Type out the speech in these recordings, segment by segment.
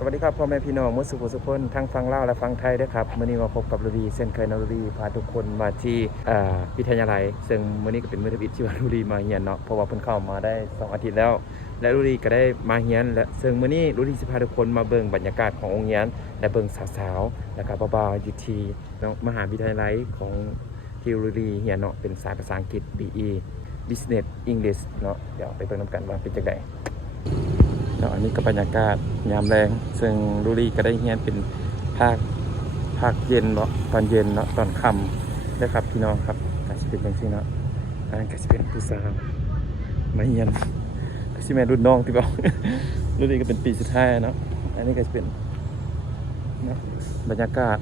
สวัสดีครับพ่อแม่พี่น้องมุสุภสุคนทั้งฟังเล่าและฟังไทยด้วยครับมื่อนี้มาพบกับลูรีเส้นเคยนาลูรีพาทุกคนมาที่อ่าวิทยาลัยซึ่งมื่อนี้ก็เป็นมื้อที่ที่ว่าลูรีมาเฮียนเนาะเพราะว่าเพิ่นเข้ามาได้สองอาทิตย์แล้ว และลูรีก็ได้มาเฮียน และซึ่งมื่อนี้ลูรีสิพาทุกคนมาเบิ่งบรรยากาศขององค์เฮียนและเบิ่งสาวๆและก็เบาๆอยู่ที่มหาวิทยาลัยของที่ลูรีเฮียนเนาะเป็นสายภาษาอังกฤษ BE Business English เนาะเดี๋ยวไปเบิ่งนํกันว่าเป็นจังได เนาะอันนี้ก็บรรยากาศยามแรง ซึ่งลูรี่ก็ได้เฮียนเป็นภาคภาคเย็นเนาะตอนเย็นเนาะตอนค่ำนะครับพี่น้องครับก็จะเป็นอย่างนี้เนาะอันนั้นก็จะเป็นผู้สาวมาเฮียนก็สิแม่รุ่นน้องที่บอกลูรีก็เป็นปีสุดท้ายเนาะอันนี้ก็จะเป็นเนาะบรรยากาศ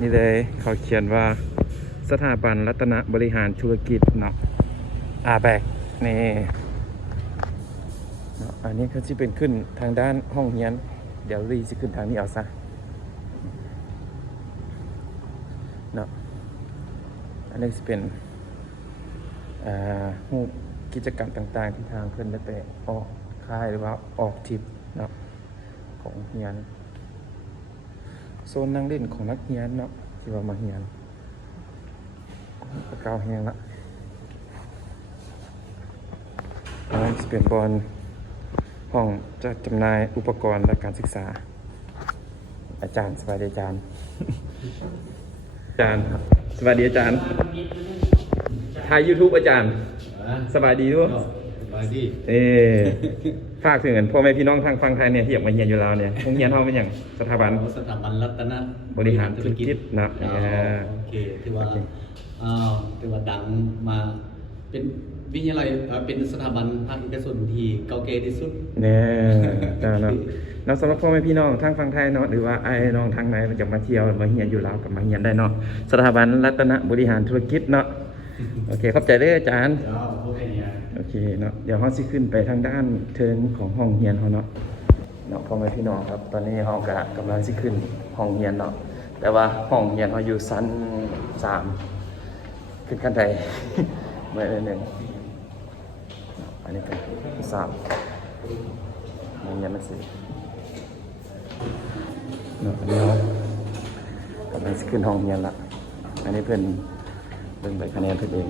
นี่เลยเขาเขียนว่าสถาบันรัตนบริหารธุรกิจเนาะอาแบกนี่ อันนี้ก็จะเป็นขึ้นทางด้านห้องเรียน เดี๋ยวรีจะขึ้นทางนี้เอาซะเนาะอันนี้จะเป็นอ่ารูกิจกรรมต่างๆที่ทางเพื่อนได้ไปออกค่ายหรือว่าออกทริปเนาะของเรียน โซนนั่งเล่นของนักเรียนเนาะที่ว่ามาเรียนประกาวแหงละอันนั้จะเป็นบอล ห้องจะจำหน่ายอุปกรณ์และการศึกษา อาจารย์สวัสดีอาจารย์ อาจารย์ครับสวัสดีอาจารย์ถ่าย YouTube อาจารย์ สบายดีด้วยสบายดีเออฝากถึงพ่อแม่พี่น้องทางฟังไทยเนี่ยที่อยากมาเรียนอยู่แล้วเนี่ยโรงเรียนเฮาเป็นอย่างสถาบันสถาบันรัตนบริหารธุรกิจนะอ๋อเออโอเคถือว่าโอเคอ้าวถือว่าดังมาเป็น วิทยาลัยเอ่อเป็นสถาบันภาคเอกชนที่เก่าแก่ที่สุด เนี่ยจ้าเนาะแล้วสำหรับพ่อแม่พี่น้องทางฟังไทยเนาะหรือว่าไอ้น้องทางไหนมันจะมาเที่ยวมาเรียนอยู่แล้วกับมาเรียนได้เนาะสถาบันรัตนบริหารธุรกิจเนาะโอเคขอบใจเด้ออาจารย์เจ้าพวกไอ้เนี่ย โอเคเนาะเดี๋ยวเราสิขึ้นไปทางด้านเทิงของห้องเรียนเขาเนาะเนาะพ่อแม่พี่น้องครับตอนนี้เรากะกำลังสิขึ้นห้องเรียนเนาะแต่ว่าห้องเรียนเขาอยู่ชั้นสามขึ้นขั้นใด เมื่อหนึ่ง เนาะอันนี้ก็สามห้องเรียนหนังสือเนาะอันนี้เรากำลังสิขึ้นห้องเรียนละอันนี้เพิ่นเบิ่งใบคะแนนเพิ่นเอง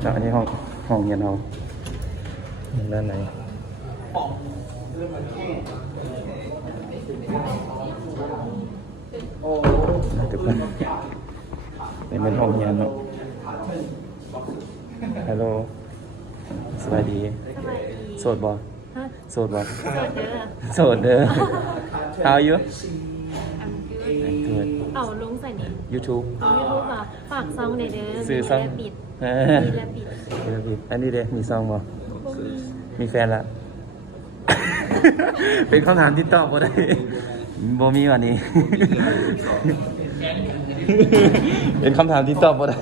แล้วอันนี้ห้องห้องเรียนเราอยู่ด้านไหนทุกคนนี่ เป็นห้องเรียนเนาะฮัลโหลสวัสดี โสดบ่ฮะโสดบ่สวัสดีค่ะโสดเด้อ How are you I'm good I'm good เอาลุงใส่นี่ YouTube เอายูทูบอะฝากซองในเด้อซื้อซองมีและปิดเอมีอและปิดเดี๋ยวพี่อันนี้เด้มีซองบ่มีแฟนละเป็นคำถามที่ตอบบ่ได้บ่มีวันนี้ เป็นคำถามที่ตอบบ่ได้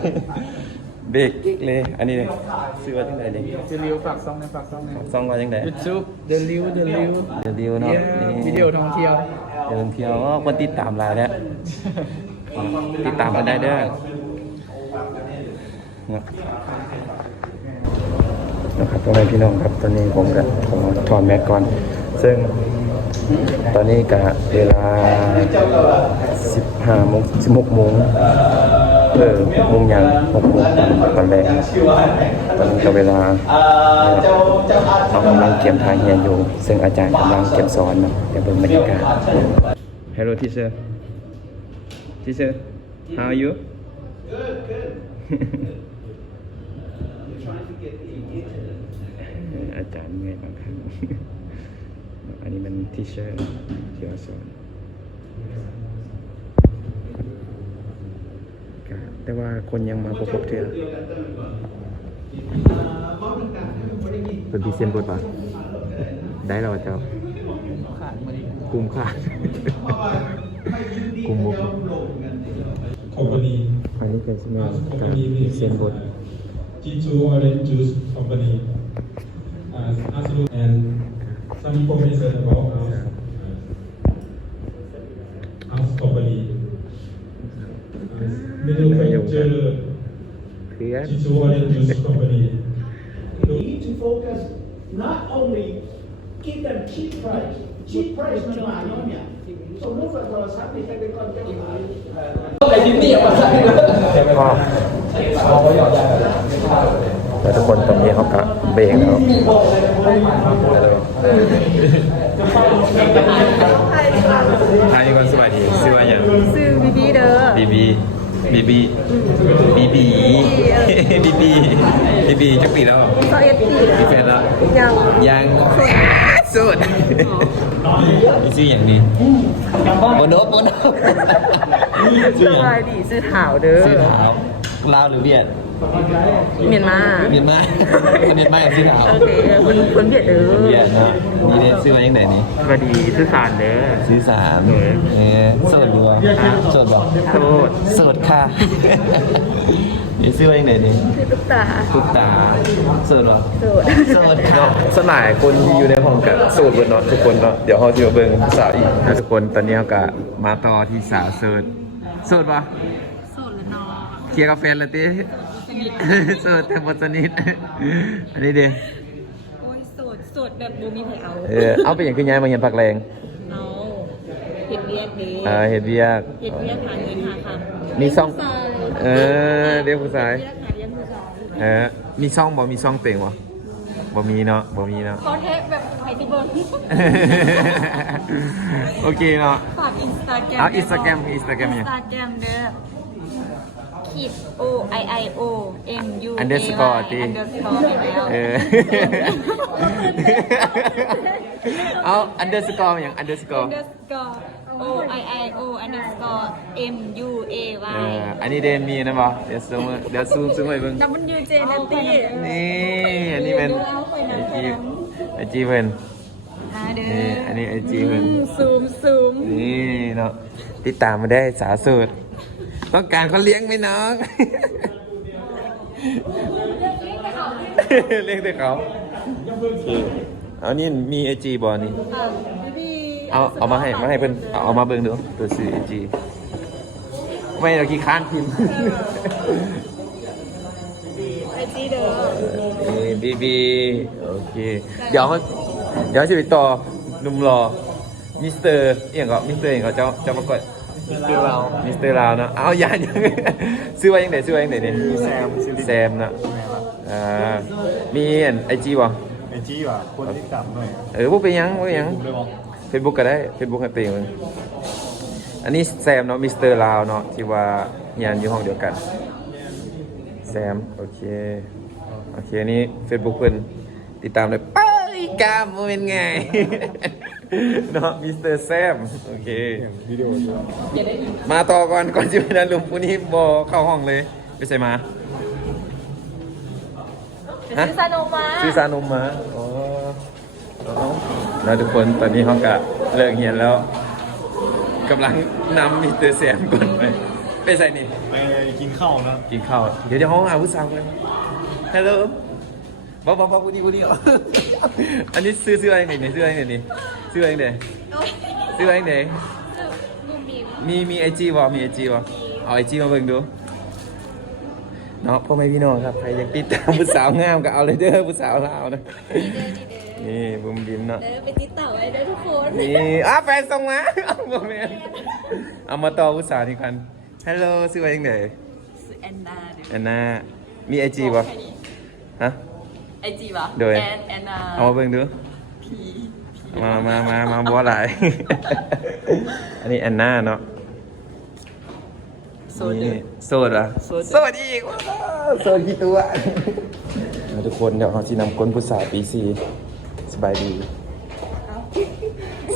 เบรกอีกเลย อันนี้เลยซื้อว่าจังไดเนี่ยเดลิวฝากซองในฝากซองในซองว่าจังไดยูทูบเดลิวเดลิวเดี๋ยวเดียวเนาะนี่วิดีโอท่องเที่ยวเดินเที่ยวอ๋อคนติดตามหลายแล้วติดตามกันได้เด้อเนาะนะครับพ่อแม่พี่น้องครับตอนนี้ผมก็ขอถอนแมสก่อน ซึ่ง ตอนนี้ก็เวลา 15โมง16โมงเออ6โมงยัง6โมงตอนตอนแรกตอนนี้ก็เวลาเรากำลังเก็บทายเรียนอยู่ ซึ่งอาจารย์กำลังเก็บสอนเนาะเดี๋ยวเบิ่งบรรยากาศ Hello teacher teacher how are you good good อาจารย์เมื่อยบางครั้ง อันนี้มันทีเชอร์ที่ว่าสอนก็แต่ว่าคนยังมาประครบเทือเป็นพิเศษบทบาทได้แล้วเจ้าขาดมาดิกลุ่มขาดกลุ่มบุก company อันนี้เป็นสมัยการพิเศษบท G2 Orange Juice Company uh, absolute and Some professors about us, uh, us properly. As middle lecturer, teacher Warren News Company. You need to focus not only give them cheap price, cheap price มันมาเนาะเนี่ยสมมติว่าโทรศัพท์นี่ใครเป็นคนเจ้าขายเอ่อ ไอ้ยิ้มนี่อย่ามาใส่เลยใช่ไหมครับใช่ครับเขาหยอดยาแบบนี้ ล้วทุกคนตอนนี้เขาก็เบรกแล้วอันนี้คนสวัสดีชื่อว่าอย่างซื้อบีบีเด้อบีบีบีบีบีบีบีบีบีบีจักปีแล้วซอเอสปีมีแฟนแล้วยังยังสุดมีชื่ออย่างนี้โมโนโมโนชื่ออย่างดีซื้อถาวเด้อชื่อเท้าลาวหรือเวียด เมียนมาเมียนมาเมียนมากับชื่อเท้าโอเคคนคนเบียดเด้อเวียดเนาะนี่เนี่ยชื่อว่ายังไงนี่สวัสดีชื่อสารเด้อชื่อสามเออโสดดูโสดบ่โสดโสดค่ะนี่ชื่อว่ายังไงนี่คือตุ๊กตาทุกตาโสดบ่โสดโสดค่ะสนายคนที่อยู่ในห้องกับโสดเบิดเนาะทุกคนเนาะเดี๋ยวเขาจะมาเบิ่งสาวอีกนะทุกคนตอนนี้เขาก็มาต่อที่สาวโสดโสดบ่โสดแล้วเนาะเคลียร์กับแฟนแล้วติ โสดแต่บ่สนิท อันนี้ดิโอ้ยโสดโสดแบบบูมีใครเอาเออเอาไปอย่างคือย้ายมาเรียนพักแรงเอาเห็ดเวียดเด้อ่าเฮ็ดเวียก เห็ดเวียดหาเงินหาคำมีซ่อง เออเรียกผู้ชายเวียดหาเลี้ยงผู้ชายเออ มีซ่องบ่มีซ่องเต็งบ่บ่มีเนาะบ่มีเนาะ เขาแท็กแบบไผ่ที่บนโอเคเนาะ ฝากอินสตาแกรมเอา Instagram Instagram อิเนี่ยนสตาแกรมเด้อ ขีด O I I O M U Underscore ติอันเดอร์สกอร์ไปแล้วเออ เอาอันเดอร์สกอร์อย่างอันเดอร์สกอร์ underscore O I I O underscore M U A เอ Y ออันนี้เดนมีนะบ่เดี๋ยวซูมเดี๋ยวซูมซูมไปเบิ่งดับมันยูเจนัตตี้นี่อันนี้เป็นไอจีไอจีเพิ่นมาเด้นี่ออันนี้ไอจีเพิ่นซูมซูมนี่เนาะติดตามมาได้สาวโสูตร ต้องการเขาเลี้ยงไหมน้อง เลี้ยงแต่เขาเอานี่มีไอจีบอนี่อะพี่เอาเอามาให้มาให้เพิ่นเอาเอามาเบิ่งดูตัวซื้อไอจีไม่เราขี้ค้านพิมพ์ไอจีเด้อนี่บีบีโอเค เดี๋ยวมาเดี๋ยวจะไปต่อหนุ่มรอมิสเตอร์เอียงก็มิสเตอร์เอียงก็เจ้าเจ้าประกวด มิสเตอร์เรามิสเตอร์ลาวเนาะเอาอย่าอย่าซื้อไว้ยังไงซื้อไว้ยังไงเนี่ยแซมซิลิแซมเนาะอ่ามีไอจีบ่ไอจีว่ะคนที่ต่ำหน่อยเออพวกเป็นหยังพวกเป็นหยังผมเลยบอกเฟซบุ๊กก็ได้เฟซบุ๊กให้เต็งมันอันนี้แซมเนาะมิสเตอร์ลาวเนาะที่ว่าเฮียนอยู่ห้องเดียวกัน แซม โอเค โอเคอันนี้เฟซบุ๊กเพิ่นติดตามเลยเป้ยกล้ามบ่เป็นไง เนาะมิสเตอร์แซมโอเค วิดีโอด้วยมาต่อก่อนก่อนที่ไปนั้นลุงผู้นี้บอเข้าห้องเลยไปใส่มาฮะซื้อซาโนมาซื้อซานมมาอ๋อเอาแล้วทุกคนตอนนี้ห้องกะเลิกเรียนแล้วกำลังนำมิสเตอร์แซมก่อนไปไปใส่นี่ไปกินข้าวนะกินข้าวเดี๋ยวเดี๋ยวห้องอาวุธสาวเลยฮัลโหลบอกบอกบอกพูดดีพูดดีอันนี้ซื้อซื้ออะไรไหนนี่ซื้ออะไรไหนนี่ ซื้ออะไรไหนซื้ออะไรไหนบูมบีมมีมีไอจีบ่มีไอจีบ่เอาไอจีมาเบิ่งดูเนาะพ่อแม่พี่น้องครับใครอยากติดตามผู้สาวงามก็เอาเลยเด้อผู้สาวลาวนะนี่บุมบิมเนาะเด้อไปติดต่อไว้เด้อทุกคนนี่อ้าแฟนส่งมาเอาบ่แม่นเอามาต่อผู้สาวนี่กันฮัลโหลชื่อว่าจังไดซื้อแอนนาเด้อแอนนามีไอจีบ่ฮะไอจีวะโดยแอนแอนนาเอามาเบิ่งดูพี มามามามาบัวหลาย อันนี้แอนนาเนาะโซนเด้อนี่โสดอะโสดโสดอีกว้าวโสดกี่ตัวเอาทุกคนเดี๋ยวเขาที่นำก้นผู้สาวปีสี่สบายดี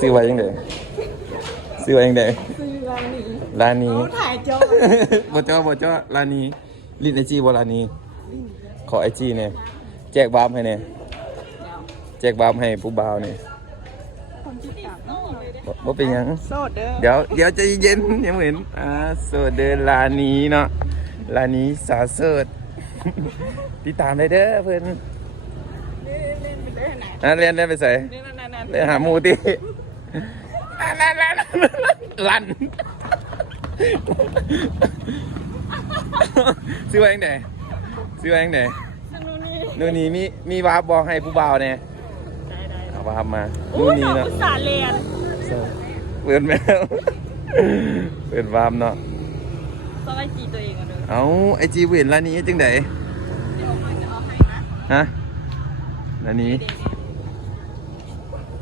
ซื้อไว้ยังไงซื้อไว้ยังไงซื้อร้านนี้ร้านนี้ถ่ายจอบ่จ้าบ่จ้าร้านนี้ลินไอจีบ่ร้านนี้ ขอไอจีเนี่ยแจกบาร์มให้เนี่ยแจกบาร์มให้ผู้บ่าวเนี่ย บ่บ่เป็นหยัง โสดเด้อเดี๋ยวเดี๋ยวใจะเย็นยังเหมือนอ่าโสดเดินลานนี้เนาะลานนี้สาวโสด ติดตามได้เด้อเพื่อนอะเรียนเรียนไปใส่เรียนหาหมูติลันลันลันซื้อไว้ยังไงซื้อไว้ยังไงนู่นนี่มีมีวาร์ปบอกให้ผู้บ่าวเนี่ยได้ได้เอาวาร์ปมาอู้นู่นหนนี่องเนาะอุตสาห์เรียนเปิดแมวเปิดวาร์ปเนาะต้องไอจีตัวเองอะเด้อเอาไอจีเห็นร้านนี้จังไดเดี๋ยวมันจะเอาให้นะฮะร้านนี้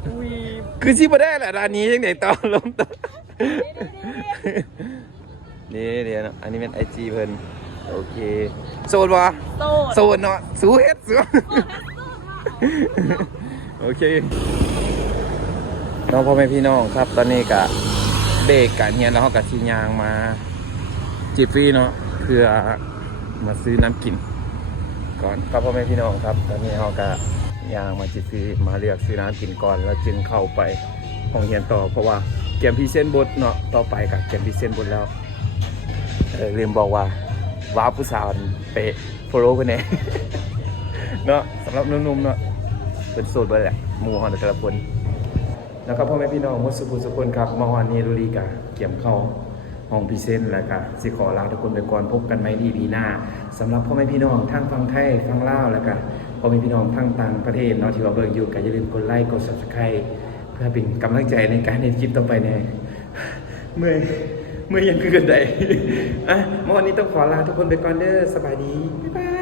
อุ้ยคือชิบได้แหละร้านนี้จังไดต่อลงต่อนี่เดี๋ยวนะอันนี้เป็นไอจีเพิ่นโอเคโสดวะโตโสดเนาะสู้เฮ็ดสู้ โอเคน้องพ่อแม่พี่น้องครับ ตอนนี้กะเบรกกันเฮียนแล้วเขากะชียางมาจีบฟรีเนาะเพื่อมาซื้อน้ำกิน ก่อนครับพ่อแม่พี่น้องครับ ตอนนี้เขากะยางมาจีบฟรีมาเลือกซื้อน้ำกินก่อน แล้วจึงเข้าไปห้องเรียนต่อเพราะว่าเกมพีเซนบทเนาะต่อไปกับเกมพีเซนบทแล้วเออลืมบอกว่าว้าผู้สาวไปโฟโล่กันแน่เนาะสำหรับหนุ่มๆเนาะ เป็นโสดเบอร์แหละหมู่ฮอนแต่ละคนนะครับพ่อแม่พี่น้องมุสุขุสุคนครับมอวานนี้ลุลีกะเกี่ยมเข้าห้องพรีเซนต์แล้วก็สิขอลาทุกคนไปก่อนพบกันใหม่ที่ปีหน้าสำหรับพ่อแม่พี่น้องทั้งฟังไทยฟังลาวแล้วก็พ่อแม่พี่น้องทั้งต่างประเทศเนาะที่ว่าเบิ่งอยู่ก็อย่าลืมกดไลค์กด Subscribe เพื่อเป็นกำลังใจในการเห็นคลิปต่อไปแน่เมื่อเมื่อยังคือกันใดอะมอวันนี้ต้องขอลาทุกคนไปก่อนเด้อสบายดีบ๊ายบาย